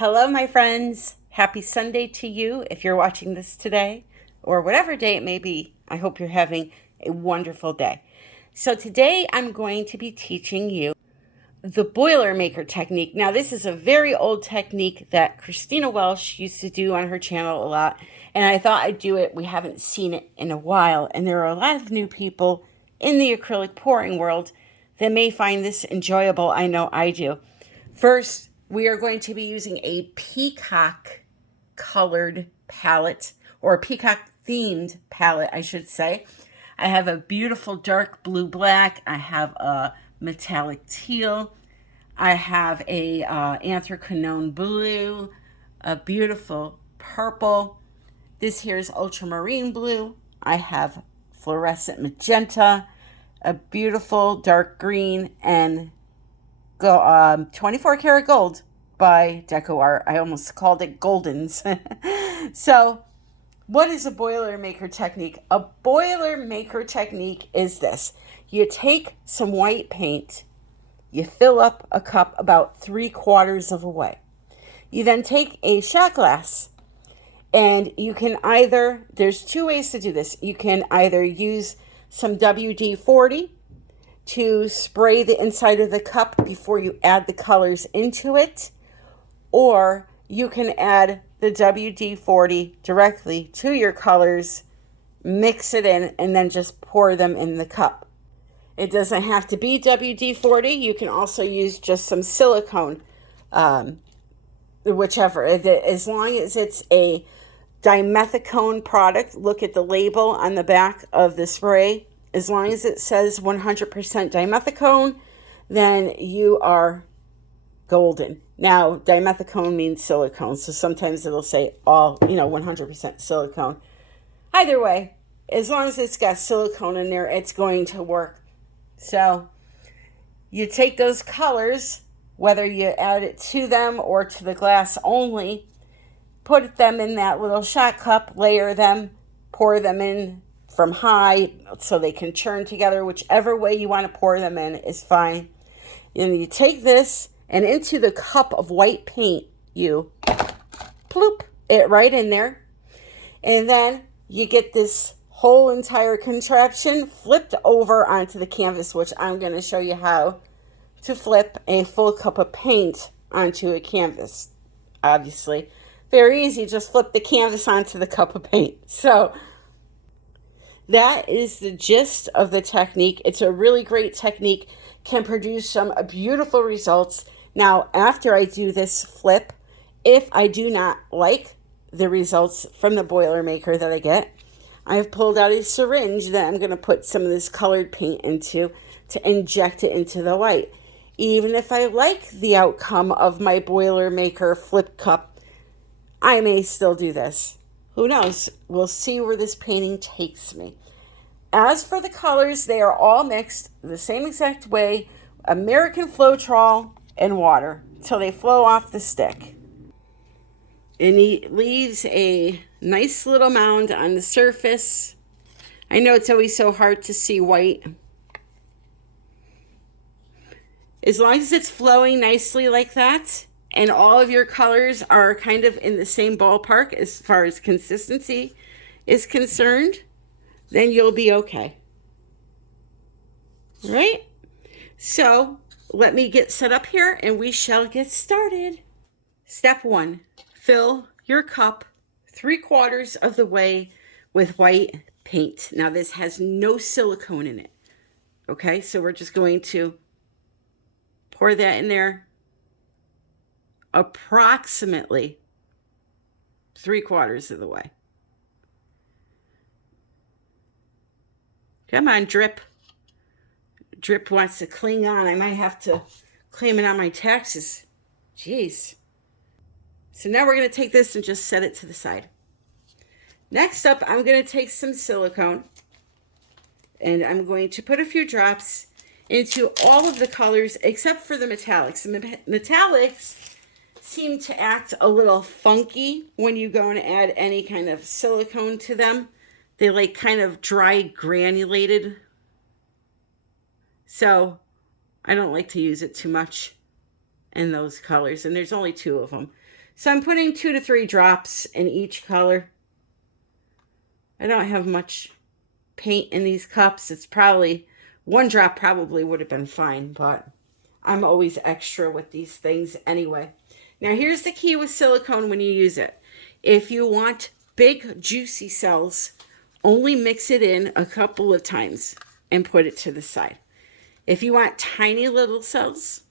Hello, my friends. Happy Sunday to you if you're watching this today, or whatever day it may be. I hope you're having a wonderful day. So today I'm going to be teaching you the Boilermaker technique. Now, this is a very old technique that Christina Welsh used to do on her channel a lot, and I thought I'd do it. We haven't seen it in a while, and there are a lot of new people in the acrylic pouring world that may find this enjoyable. I know I do. First, we are going to be using a peacock colored palette, or a peacock themed palette, I should say. I have a beautiful dark blue black. I have a metallic teal. I have a anthracynone blue, a beautiful purple. This here is ultramarine blue. I have fluorescent magenta, a beautiful dark green, and 24 karat gold by Deco Art. I almost called it Goldens. So, what is a Boilermaker technique? A Boilermaker technique is this. You take some white paint, you fill up a cup about 3/4 of a way. You then take a shot glass, and you can either, there's two ways to do this. You can either use some WD-40 to spray the inside of the cup before you add the colors into it, or you can add the WD-40 directly to your colors, mix it in, and then just pour them in the cup. It doesn't have to be WD-40. You can also use just some silicone, whichever. As long as it's a dimethicone product, look at the label on the back of the spray. As long as it says 100% dimethicone, then you are golden. Now, dimethicone means silicone, so sometimes it'll say 100% silicone. Either way, as long as it's got silicone in there, it's going to work. So, you take those colors, whether you add it to them or to the glass only, put them in that little shot cup, layer them, pour them in from high so they can churn together. Whichever way you want to pour them in is fine. And you take this, and into the cup of white paint, you ploop it right in there. And then you get this whole entire contraption flipped over onto the canvas, which I'm going to show you how to flip a full cup of paint onto a canvas. Obviously, very easy. Just flip the canvas onto the cup of paint. So that is the gist of the technique. It's a really great technique, can produce some beautiful results. Now, after I do this flip, if I do not like the results from the Boilermaker that I get, I've pulled out a syringe that I'm going to put some of this colored paint into to inject it into the white. Even if I like the outcome of my Boilermaker flip cup, I may still do this. Who knows? We'll see where this painting takes me. As for the colors, they are all mixed the same exact way, American Floetrol and water, till they flow off the stick. And it leaves a nice little mound on the surface. I know it's always so hard to see white. As long as it's flowing nicely like that, and all of your colors are kind of in the same ballpark as far as consistency is concerned, then you'll be okay. Right? So let me get set up here and we shall get started. Step 1, fill your cup 3/4 of the way with white paint. Now this has no silicone in it. Okay, so we're just going to pour that in there approximately 3/4 of the way. Come on, drip. Drip wants to cling on. I might have to claim it on my taxes. Jeez. So now we're going to take this and just set it to the side. Next up, I'm going to take some silicone, and I'm going to put a few drops into all of the colors except for the metallics. The metallics seem to act a little funky when you go and add any kind of silicone to them. They like kind of dry granulated. So I don't like to use it too much in those colors. And there's only 2 of them. So I'm putting 2 to 3 drops in each color. I don't have much paint in these cups. It's probably 1 drop probably would have been fine, but I'm always extra with these things anyway. Now here's the key with silicone when you use it. If you want big juicy cells, only mix it in a couple of times and put it to the side. If you want tiny little cells,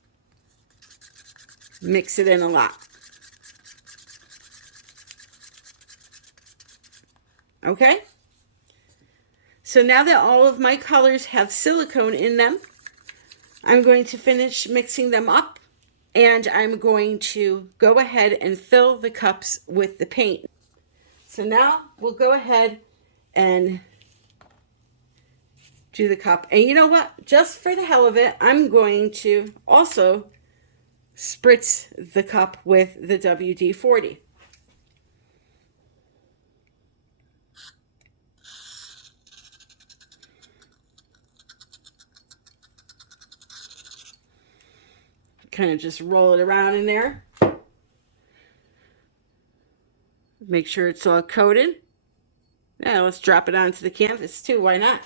mix it in a lot. Okay? So now that all of my colors have silicone in them, I'm going to finish mixing them up, and I'm going to go ahead and fill the cups with the paint. So now we'll go ahead and do the cup. And you know what? Just for the hell of it, I'm going to also spritz the cup with the WD-40. Kind of just roll it around in there. Make sure it's all coated. Now let's drop it onto the canvas too. Why not?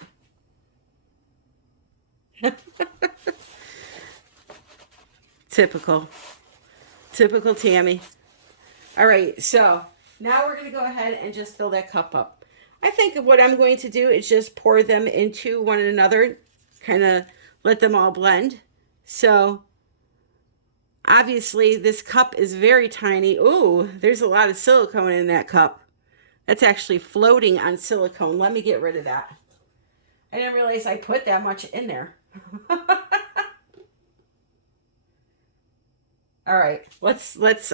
Typical Tammy. All right, so now we're going to go ahead and just fill that cup up. I think what I'm going to do is just pour them into one another, kind of let them all blend. So obviously this cup is very tiny. Ooh, there's a lot of silicone in that cup. That's actually floating on silicone. Let me get rid of that. I didn't realize I put that much in there. All right,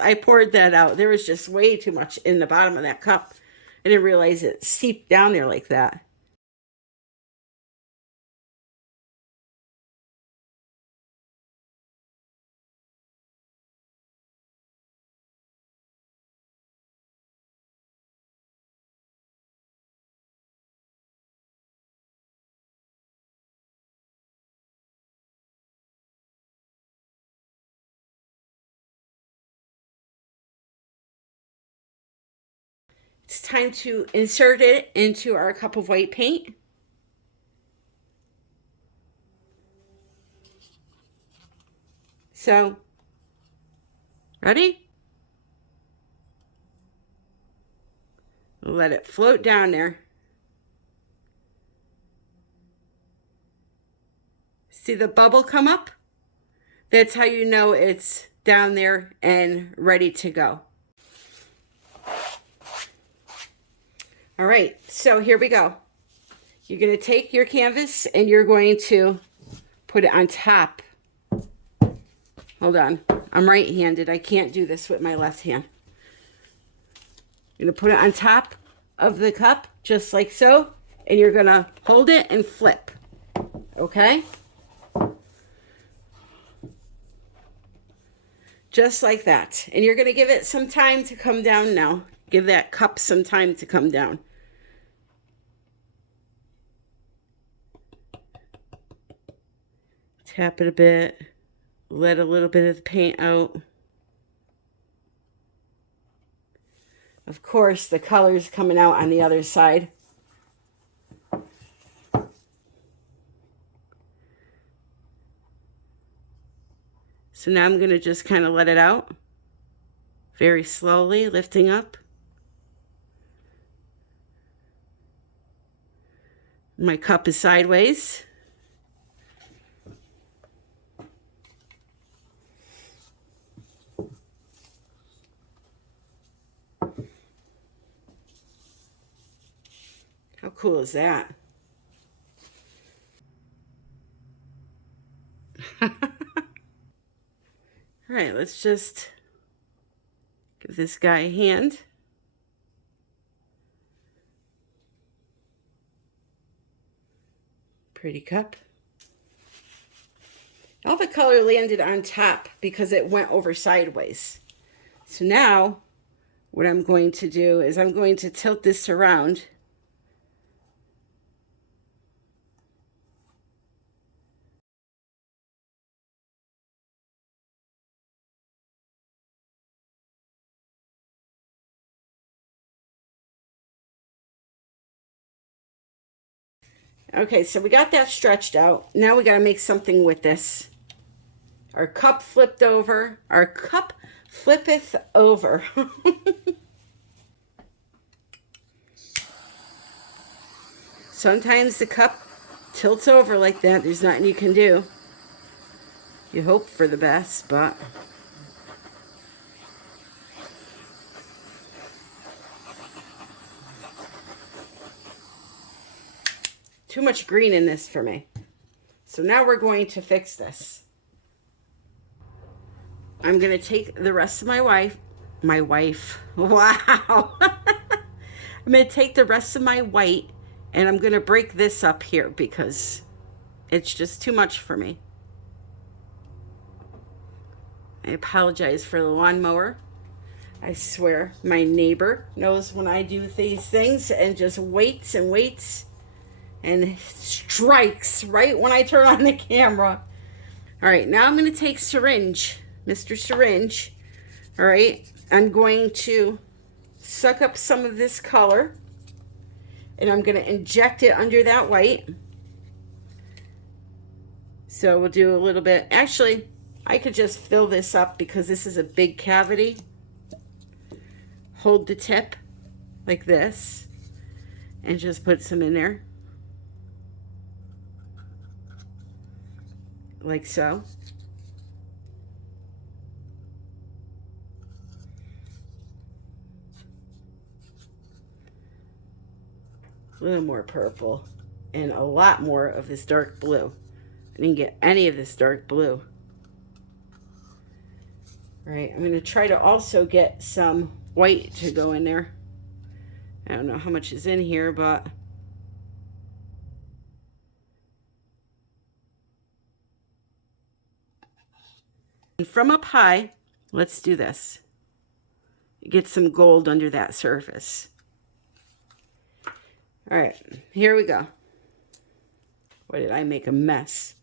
I poured that out. There was just way too much in the bottom of that cup. I didn't realize it seeped down there like that. It's time to insert it into our cup of white paint. So, ready? Let it float down there. See the bubble come up? That's how you know it's down there and ready to go. All right, so here we go. You're going to take your canvas and you're going to put it on top. Hold on. I'm right-handed. I can't do this with my left hand. You're going to put it on top of the cup, just like so, and you're going to hold it and flip. Okay? Just like that. And you're going to give it some time to come down now. Give that cup some time to come down. Tap it a bit. Let a little bit of the paint out. Of course, the color's coming out on the other side. So now I'm going to just kind of let it out. Very slowly, lifting up. My cup is sideways. How cool is that? All right, let's just give this guy a hand. Pretty cup. All the color landed on top because it went over sideways. So now what I'm going to do is I'm going to tilt this around. Okay, so we got that stretched out. Now we got to make something with this. Our cup flipped over. Our cup flippeth over. Sometimes the cup tilts over like that. There's nothing you can do. You hope for the best, but... too much green in this for me. So now we're going to fix this. I'm going to take the rest of my wife, wow. I'm going to take the rest of my white and I'm going to break this up here because it's just too much for me. I apologize for the lawnmower. I swear my neighbor knows when I do these things and just waits and waits and strikes right when I turn on the camera. All right, now I'm going to take syringe, Mr. Syringe. All right, I'm going to suck up some of this color and I'm going to inject it under that white. So we'll do a little bit. Actually, I could just fill this up because this is a big cavity. Hold the tip like this and just put some in there. Like so. A little more purple and a lot more of this dark blue. I didn't get any of this dark blue. All right, I'm going to try to also get some white to go in there. I don't know how much is in here, but and from up high, let's do this. Get some gold under that surface. All right, here we go. Why did I make a mess?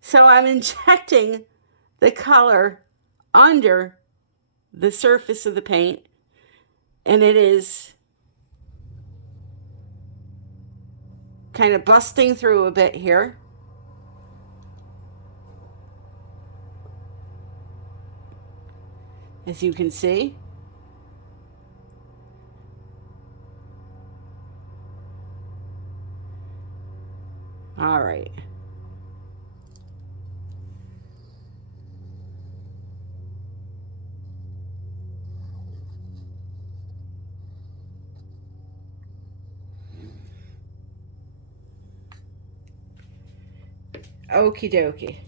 So I'm injecting the color under the surface of the paint, and it is kind of busting through a bit here. As you can see. All right. Okie dokie.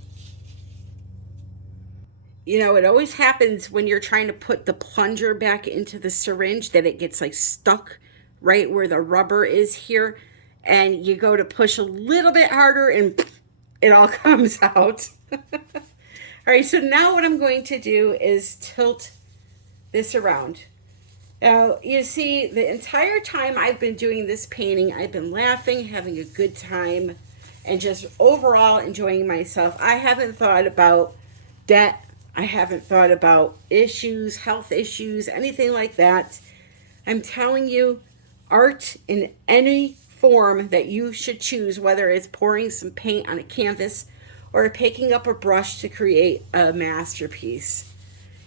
You know, it always happens when you're trying to put the plunger back into the syringe that it gets like stuck right where the rubber is here. And you go to push a little bit harder and it all comes out. All right, so now what I'm going to do is tilt this around. Now, you see, the entire time I've been doing this painting, I've been laughing, having a good time, and just overall enjoying myself. I haven't thought about debt. I haven't thought about issues, health issues, anything like that. I'm telling you, art in any form that you should choose, whether it's pouring some paint on a canvas or picking up a brush to create a masterpiece.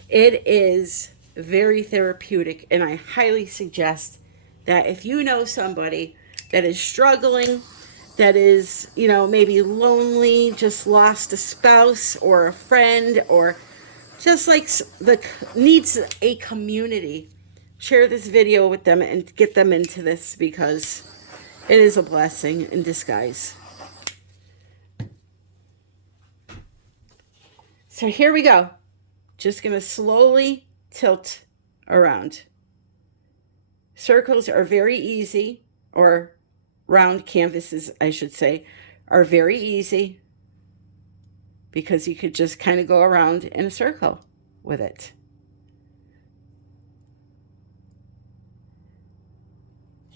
It is very therapeutic, and I highly suggest that if you know somebody that is struggling, that is, you know, maybe lonely, just lost a spouse or a friend, or just like needs a community, share this video with them and get them into this because it is a blessing in disguise. So here we go. Just going to slowly tilt around. Circles are very easy, or round canvases, I should say, are very easy because you could just kind of go around in a circle with it.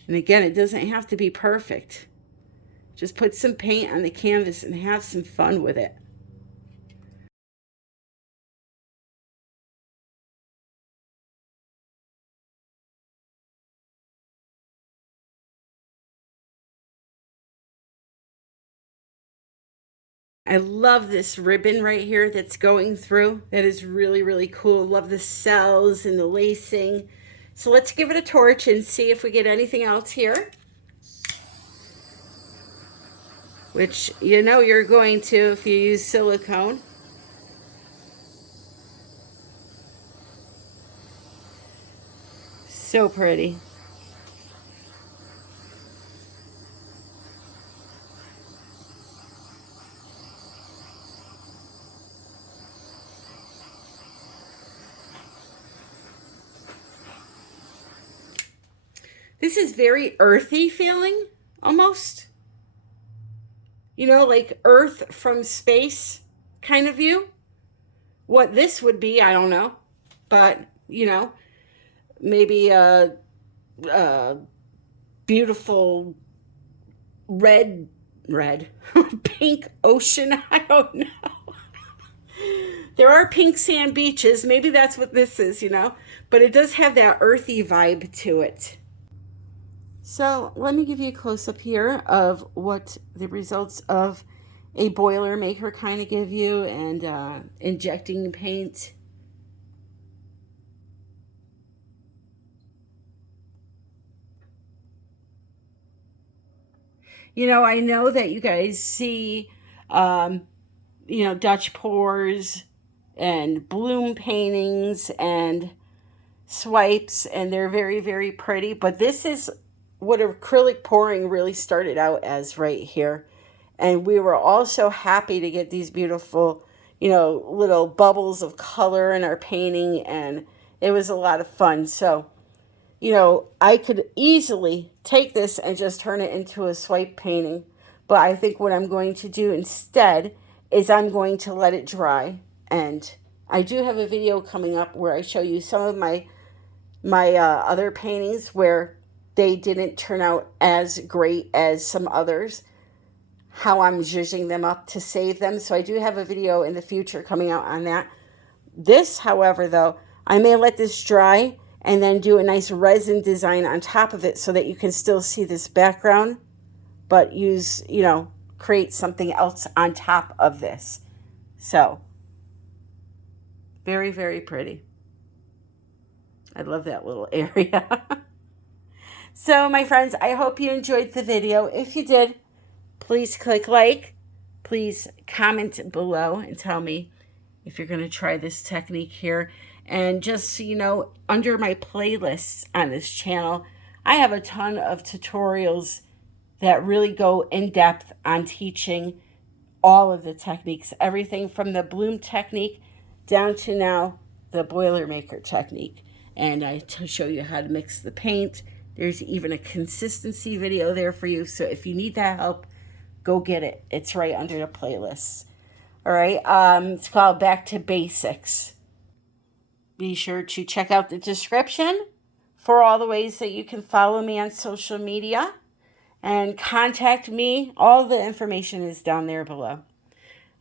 And again, it doesn't have to be perfect. Just put some paint on the canvas and have some fun with it. I love this ribbon right here that's going through. That is really, really cool. Love the cells and the lacing. So let's give it a torch and see if we get anything else here. Which, you know, you're going to if you use silicone. So pretty. This is very earthy feeling, almost. You know, like Earth from space kind of view. What this would be, I don't know. But, you know, maybe a beautiful red, pink ocean. I don't know. There are pink sand beaches. Maybe that's what this is, you know. But it does have that earthy vibe to it. So let me give you a close-up here of what the results of a Boilermaker kind of give you, and injecting paint. You know, I know that you guys see, you know, Dutch pours and bloom paintings and swipes, and they're very, very pretty. But this is what acrylic pouring really started out as right here. And we were also happy to get these beautiful, you know, little bubbles of color in our painting, and it was a lot of fun. So, you know, I could easily take this and just turn it into a swipe painting. But I think what I'm going to do instead is I'm going to let it dry. And I do have a video coming up where I show you some of my other paintings where they didn't turn out as great as some others, how I'm zhuzhing them up to save them. So I do have a video in the future coming out on that. This, however, though, I may let this dry and then do a nice resin design on top of it so that you can still see this background, but use, you know, create something else on top of this. So, very, very pretty. I love that little area. So, my friends, I hope you enjoyed the video. If you did, please click like. Please comment below and tell me if you're going to try this technique here. And just so you know, under my playlists on this channel, I have a ton of tutorials that really go in depth on teaching all of the techniques. Everything from the bloom technique down to now the Boilermaker technique. And I show you how to mix the paint. There's even a consistency video there for you. So if you need that help, go get it. It's right under the playlists. All right. It's called Back to Basics. Be sure to check out the description for all the ways that you can follow me on social media and contact me. All the information is down there below.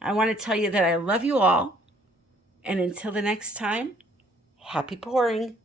I want to tell you that I love you all. And until the next time, happy pouring.